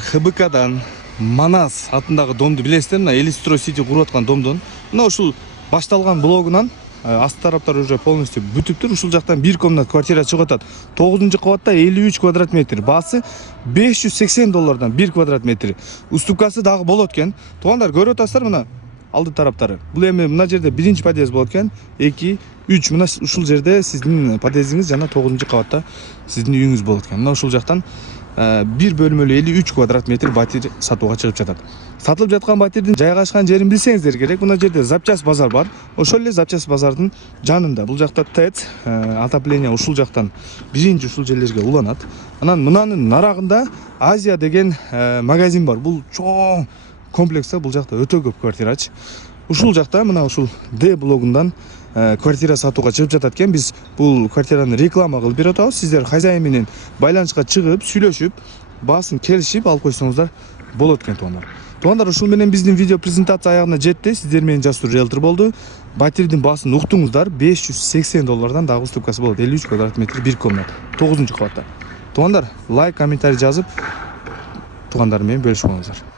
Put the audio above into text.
ХБКдан Манас атындагы домду билесиздер, мына Элистрой Сити куруп аткан домдон. Мына ушул башталган блогунан аст тараптар уже полностью бүтүптүр. Ушул жактан бир комнат квартира чыгып атат. 9-кабатта 53 квадрат метр. Баасы $580 1 квадрат метр. Уступкасы дагы болот экен. Туугандар, көрүп атасыздар мына алды тараптары. Бул эми мына жерде биринчи подъезд болот экен. 2, 3 мына ушул жерде сиздин подъездиңиз жана 9-кабатта сиздин үйүңүз болот экен. Мына ушул жактан бир бөлмөлүү 53 квадрат метр батир сатууга чыгып жатат. Сатылып жаткан батирдин жайгашкан жерин билсеңиздер керек. Мына жерде запчас базар бар. Ошол эле запчас базардын жанында. Бул жакта ТЭЦ, отопление ушул жактан биринчи ушул жерлерге уланат. Анан мынанын нарагында Азия деген магазин бар. Бул чоң комплекста, бул жакта өтө көп квартирачы. Ушул жакта мына ушул Д блогундан квартира сатууга чыгып жатат экен. Биз бул квартираны реклама кылып берип атабыз. Сиздер хозяин менен байланышка чыгып, сүйлөшүп, баасын келишип алып койсоңуздар болот экен туугандар. Туугандар, ушул менен биздин видео презентация аягына жетти. Сиздер менен Жасур риэлтор болду. Батирдин баасын уктуңуздар. $580 дагы уступкасы болот. 53 квадрат метр бир комнат. 9-кабатта. Туугандар, лайк, комментарий жазып, туугандар менен бөлүшүп коңуздар.